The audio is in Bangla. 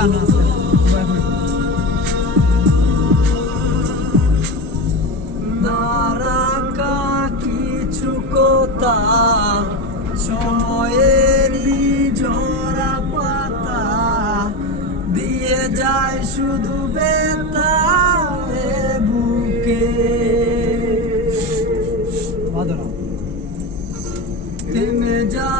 গান আছে নারাকা কিছু কথা সময়েরই ঝরা পাতা দিয়ে যায় শুধু বেতা বুকে থেমে যায়